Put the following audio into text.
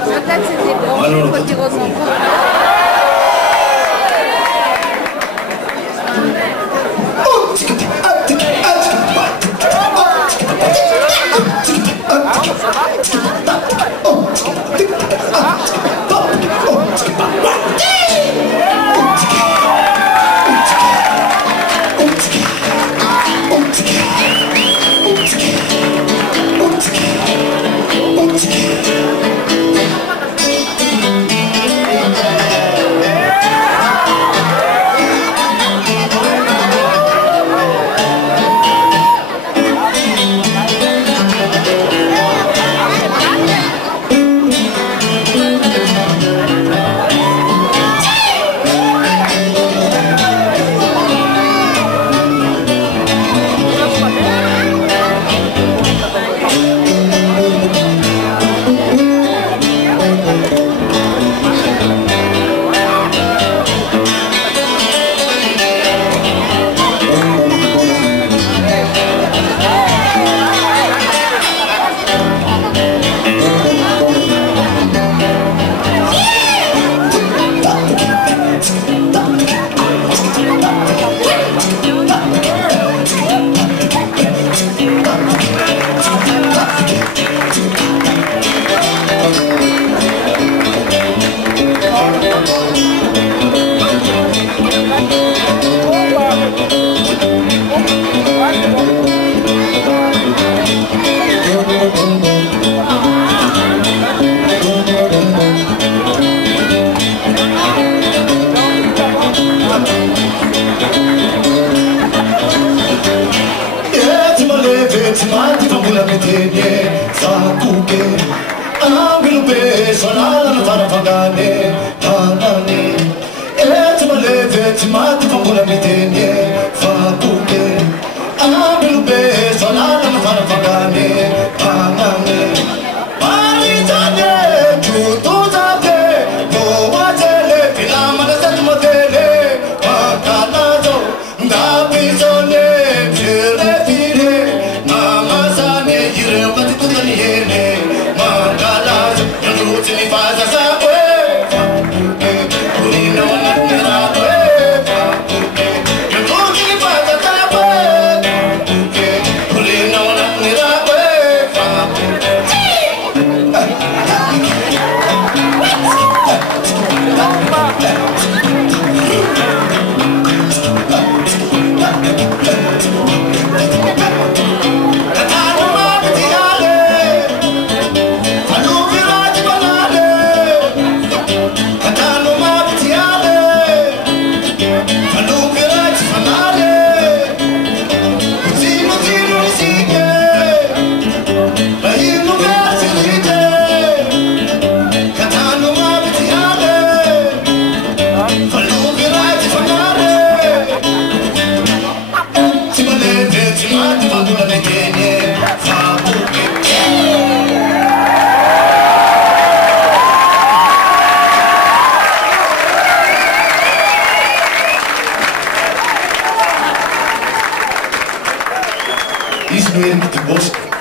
Peut-être c'était branché quand il ressemble. Mati pambula metene sakuke angilu be sonala na fara pagane pagane et maleve mati pambula metene sakuke angilu be sonala na fara pagane pagane pari tane tu zate no wajele pilama na sat modele pagana jo ndapi zone chile fire He's doing the most